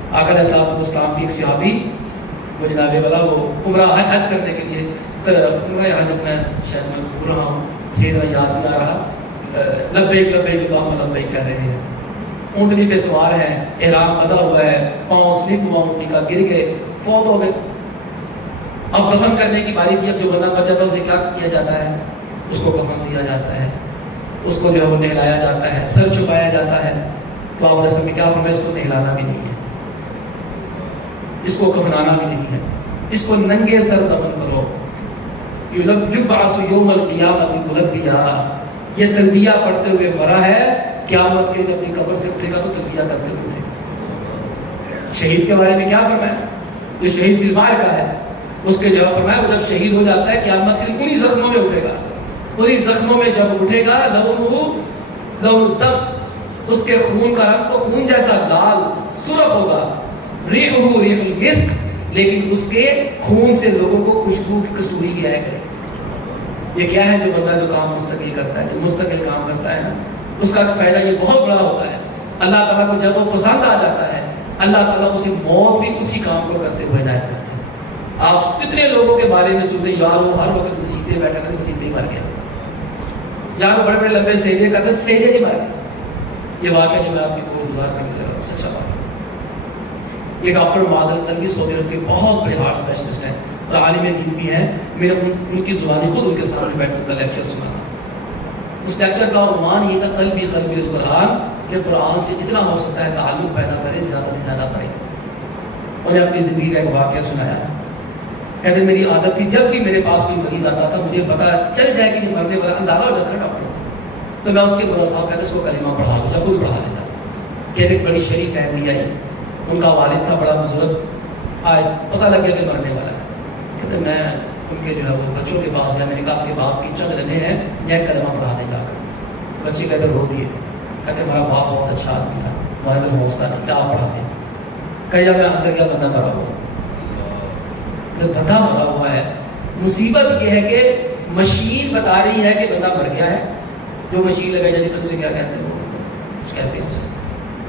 آقا علیہ الصلوۃ والسلام کی ایک صحابی، وہ جناب والا وہ عمرہ حج کرنے کے لیے، عمرہ حج میں شاید میں بھول رہا ہوں، سیدھا یاد نہیں آ رہا، لبیک لبیک اللہم لبیک کہہ رہے ہیں، اونٹنی پہ سوار ہیں، احرام بندھا ہوا ہے، پاؤں سلپ ہوا اونٹنی کا، گر گئے، فوت ہو گئے۔ اب دفن کرنے کی باری تھی، اب جو بندہ مر جاتا ہے اسے کیا کیا جاتا ہے؟ اس کو کفن دیا جاتا ہے، اس کو جو ہے وہ نہلایا جاتا ہے، سر چھپایا جاتا ہے۔ تو آپ نے کیا فرمایا؟ اس کو نہلانا بھی نہیں ہے، اس کو کفنانا بھی نہیں ہے، اس کو ننگے سر دفن کرو۔ یبعث یوم القیامۃ ملبیا، یہ تلبیہ پڑھتے ہوئے مرا ہے، قیامت کے دن اپنی قبر سے اٹھے گا تو تلبیہ کرتے ہوئے اٹھے گا۔ شہید کے بارے میں کیا فرمایا؟ جو شہید فی المعرکہ کا ہے، اس کے جواب فرمایا وہ جب شہید ہو جاتا ہے قیامت کے دن انہی زخموں میں اٹھے گا، انہی زخموں میں جب اٹھے گا، لونہ لون الدم، اس کے خون کا رنگ تو خون جیسا لال سرخ ہوگا، ریحہ ریح المسک، لیکن اس کے خون سے لوگوں کو خوشبو کستوری کی آئے گئے۔ یہ کیا ہے؟ جو بندہ جو کام مستقل کرتا ہے، جو مستقل کام کرتا ہے نا، اس کا فائدہ یہ بہت بڑا ہوتا ہے۔ اللہ تعالیٰ کو جب وہ پسند آ جاتا ہے، اللہ تعالیٰ اسے موت بھی اسی کام کو کرتے ہوئے عنایت کرتا ہے۔ آپ کتنے لوگوں کے بارے میں سنتے ہیں، یار وہ ہر وقت مسیطے بیٹھا کرتے، مسیطے ہی مر گیا، یار وہ بڑے بڑے لمبے سہجے کرتے، سہجے ہی مر گیا۔ یہ واقعہ جو میں آپ کو گزار کرنے لگ رہا ہوں، سچا بات۔ یہ ڈاکٹر معادل تنگی سعودی عرب کے بہت بڑے ہارٹ اسپیشلسٹ ہیں اور عالم دین بھی ہیں۔ میں نے ان کی زبانی خود ان کے سامنے بیٹھ کر لیکچر سنا تھا۔ اس لیکچر کا عنوان یہ تھا قلبی القرآن، کہ قرآن سے جتنا ہو سکتا ہے تعلق پیدا کرے، زیادہ سے زیادہ پڑھے۔ انہیں اپنی زندگی کا ایک واقعہ سنایا، کہتے میری عادت تھی جب بھی میرے پاس کوئی مریض آتا تھا مجھے پتا چل جائے کہ یہ مرنے والا، اندازہ ہو جاتا ہے ڈاکٹر، تو میں اس کے بڑا صاحب کہتے اس کو کلمہ پڑھا دو یا خود پڑھا لیتا۔ کہتے ایک بڑی شریف فیملی آئی، ان کا والد تھا بڑا بزرگ، آج پتہ لگ گیا کہ مرنے والا ہے۔ کہتے میں ان کے جو ہے وہ بچوں کے پاس گیا، میں نے کہا آپ کے باپ کی چند گنے ہیں، یہ کلمہ پڑھا دے جا کر۔ بچے کہتے رو دیے، کہتے ہمارا باپ بہت اچھا آدمی تھا، ہمارے لوگ حوصلہ نہیں، کیا آپ پڑھا دیں؟ کہ جب میں اندر گیا بندہ مرا ہوا، بندہ مرا ہوا ہے۔ مصیبت یہ ہے کہ مشین بتا رہی ہے کہ بندہ مر گیا ہے، جو مشین لگائی جاتی ہے اسے کیا کہتے ہیں؟ کچھ کہتے ہیں اسے،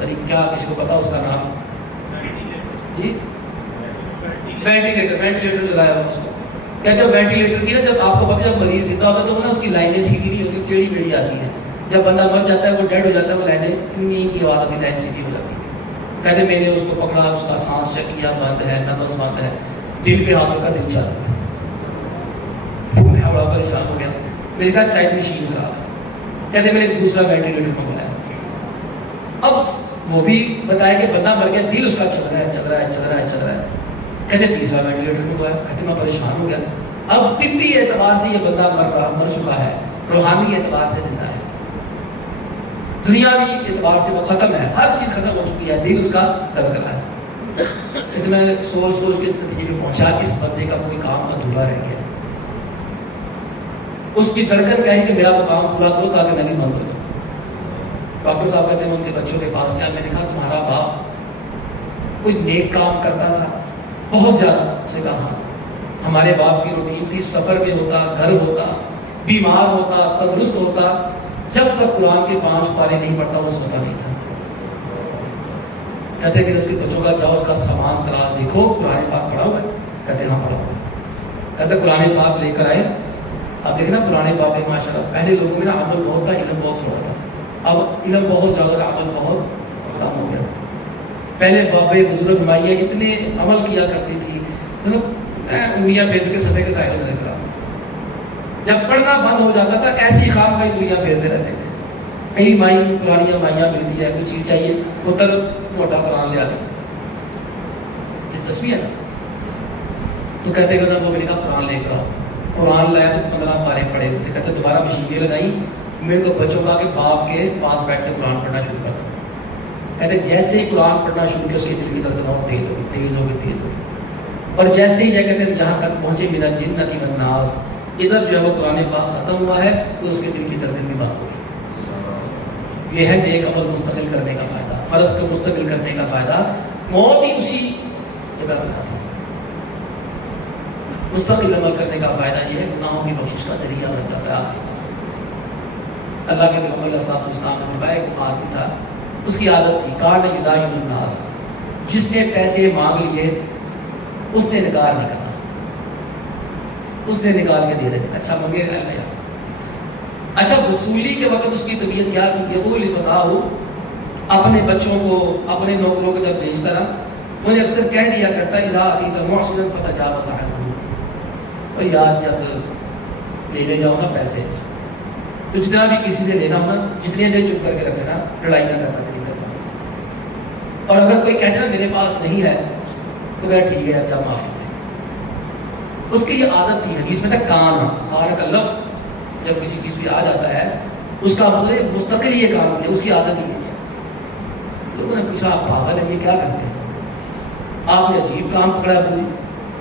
یعنی کیا کسی کو پتا اس کا نام؟ جی وینٹیلیٹر لگایا ہوا اس کو کہتے ہیں۔ وینٹیلیٹر کی نا جب آپ کو پتا جب مریض زندہ ہوتا ہے تو وہ نا اس کی لائنیں سیدھی نہیں ہوتی، ٹیڑھی میڑھی آتی ہیں۔ جب بندہ مر جاتا ہے وہ ڈیڈ ہو جاتا ہے، وہ لائنیں اتنی کی آواز آتی ہے، لائن سیدھی ہو جاتی ہے۔ کہتے میں نے اس کو پکڑا، اس کا سانس چیک کیا، بند ہے، نفس بند ہے، دل پہ ہاتھ رکھا، دل چل رہا ہے، میں بڑا پریشان ہو گیا۔ میں نے کہا شاید مشین خراب ہے۔ کہتے میں نے دوسرا وینٹیلیٹر منگوایا، اب وہ بھی بتایا کہ بندہ مر گیا، دل اس کا چل رہا ہے، چل رہا ہے، چل رہا ہے، چل رہا ہے۔ کہتے تیسرا وینٹیلیٹر منگوایا، کہتے میں پریشان ہو گیا، اب طبی اعتبار سے یہ بندہ مر چکا ہے، روحانی اعتبار سے زندہ ہے، دنیاوی اعتبار سے وہ ختم ہے، ہر چیز ختم ہو چکی ہے، دل اس کا دھڑک رہا ہے۔ لیکن میں سوچ کے اس نتیجے میں پہنچا اس بندے کا کوئی کام ادھورا رہ گیا، اس کی دھڑکن کہیں کہ میرا وہ کام پورا کرو تاکہ میں نہیں بند ہو جاؤں۔ ڈاکٹر صاحب کہتے ہیں ان کے بچوں کے پاس گیا، میں نے کہا تمہارا باپ کوئی نیک کام کرتا تھا؟ بہت زیادہ۔ اس نے کہا ہمارے باپ کی روٹین تھی، سفر میں ہوتا، گھر ہوتا، بیمار ہوتا، تندرست ہوتا، جب تک قرآن کے 5 پارے نہیں پڑھتا وہ سوتا نہیں تھا۔ کہتے کہ اس کے بچوں کا جاؤ اس کا سامان کرا دیکھو قرآن پاک پڑھا ہوا ہے؟ کہتے ہاں پڑھا ہوا ہے۔ کہتے قرآن پاک لے کر آئے، اب دیکھنا قرآن پاک میں ماشاء اللہ پہلے لوگوں میں نا عمل بہت تھا، علم بہت تھوڑا تھا، اب علم بہت زیادہ، عمل بہت کم ہو گیا۔ پہلے بابے بزرگ مائیں اتنے عمل کیا کرتی تھی، انگلیاں پھیر کے سطح کے سائے میں دیکھ رہا، جب پڑھنا بند ہو جاتا تھا ایسی خواب خواہ انگلیاں پھیرتے رہتے تھے۔ کئی پرانی مائیاں ملتی ہے، کوئی چیز چاہیے، پتر موٹا قرآن لے آتے، دلچسپی ہے نا، تو کہتے ہیں وہ میں نے کہا قرآن لے کر آؤ، قرآن لایا تو 15 پارے پڑے ہوتے، کہتے دوبارہ مشینیں لگائی، میرے کو بچوں کا کہ باپ کے پاس بیٹھ کے قرآن پڑھنا شروع کر دیا، کہتے جیسے ہی قرآن پڑھنا شروع کیا اس کے دل کی درد اور تیز ہوگی، اور جیسے ہی کہتے ہیں جہاں تک پہنچے من الجنۃ والناس، ادھر جو ہے وہ قرآن پاک ختم ہوا ہے تو اس کے دل کی درد بھی بات ہوئی۔ یہ ہے نیک عمل مستقل کرنے کا فائدہ، فرض کو مستقل کرنے کا فائدہ، موت ہی اسی جگہ پر آتی ہے۔ مستقل عمل کرنے کا فائدہ یہ ہے گناہوں کی بخشش کا ذریعہ بن جاتا ہے۔ اللہ کے پیغمبر علیہ السلام نے فرمایا ایک آدمی تھا، اس کی عادت تھی کان یداعی الناس، جس نے پیسے مانگ لیے اس نے نکال نہیں کرنا، اس نے نکال کے دے دینا، اچھا منگے گا یا اچھا وصولی کے وقت اس کی طبیعت کیا تھی، یقول لفتاہ، اپنے بچوں کو اپنے نوکروں کو جب بھیجتا نا مجھے اکثر کہہ دیا کرتا اذا اتیت محسنا فتجاوز عنہ، اور یاد جب لینے جاؤ نا پیسے تو جتنا بھی کسی سے لینا ہونا جتنی دیر چپ کر کے رکھنا، لڑائی نہ کرنا، نہیں کرنا، اور اگر کوئی کہہ دے نا میرے پاس نہیں ہے تو کہ ٹھیک ہے جب معافی دے۔ اس کی یہ عادت تھی، حدیث میں تھا کان کا لفظ جب کسی چیز پہ آ جاتا ہے اس کا مطلب مستقل یہ کام ہے، اس کی عادت ہی ہے۔ لوگوں نے پوچھا آپ پاگل ہیں، یہ کیا کرتے ہیں؟ آپ نے عجیب کام پکڑا، بولی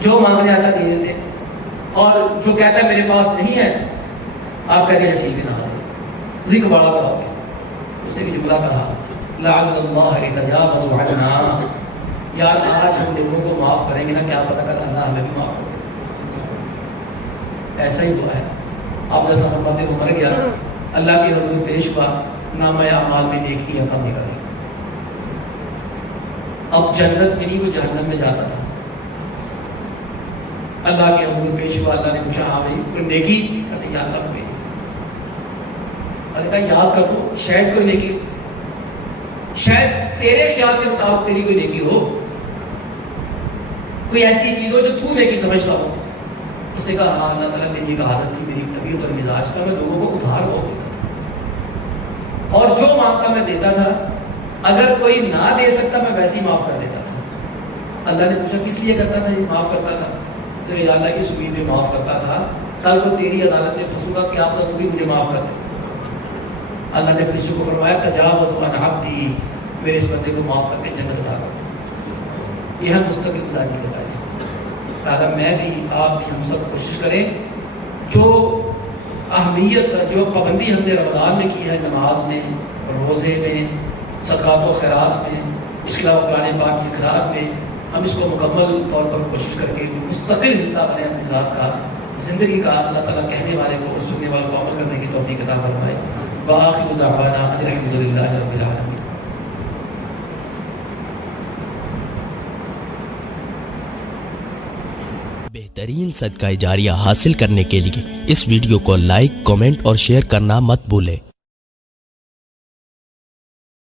جو مانگنے آتا دے دیتے، اور جو کہتا ہے میرے پاس نہیں ہے آپ کہتے ہیں ٹھیک ہے نہ ذکر بڑا کراؤ گے۔ اسے کہ جملہ کہا لعل اللہ یتجاوز عنا، یار آج ہم لوگوں کو معاف کریں گے نا، کیا پتہ کل اللہ ہمیں بھی معاف کرے۔ ایسا ہی تو ہے، آپ جیسا فرماتے وہ مر گیا، اللہ کی حضور پیش ہوا، نامہ اعمال میں نیکی کم نکل گئی، اب جنت میں نہیں وہ جہنم میں جاتا تھا۔ اللہ کے حضور پیش ہوا، اللہ نے پوچھا ہاں بھائی کوئی نیکی؟ کہتے یا اللہ کوئی، اللہ کہا یاد کر لو شاید کوئی نیکی، شاید تیرے خیال کے مطابق تیری کوئی نیکی ہو، کوئی ایسی چیز ہو جو تو نیکی سمجھتا ہو۔ اس نے کہا ہاں اللہ تعالیٰ میری ایک عادت تھی، میری طبیعت اور مزاج تھا، میں لوگوں کو ادھار بہت دیتا تھا، اور جو مانگتا میں دیتا تھا، اگر کوئی نہ دے سکتا میں ویسے ہی معاف کر دیتا تھا۔ اللہ نے پوچھا کس لیے کرتا تھا یہ معاف کرتا تھا؟ اسے یا اللہ اس امید میں معاف کرتا تھا کل کو تیری عدالت میں پھنسوں گا، کیا پتہ تو بھی مجھے معاف کر دے۔ اللہ نے فرشتوں کو فرمایا تجاوز عن عبدی، میرے اس بندے کو معاف کر کے جنت عطا کر۔ یہ ہے مستقل گزاری کا فائدہ۔ لہٰذا میں بھی آپ بھی ہم سب کوشش کریں، جو اہمیت جو پابندی ہم نے رمضان میں کی ہے، نماز میں، روزے میں، صدقات و خیرات میں، اس کے علاوہ قرآن پاک کی قراءت میں، ہم اس کو مکمل طور پر کوشش کر کے مستقل حصہ بنے اپنی ذات کا، زندگی کا۔ اللہ تعالیٰ کہنے والے کو اور سننے والوں کو عمل کرنے کی توفیق عطا فرمائے۔ وآخر دعوانا الحمد للہ رب العالمین۔ بہترین صدقہ جاریہ حاصل کرنے کے لیے اس ویڈیو کو لائک، کمنٹ اور شیئر کرنا مت بھولیں۔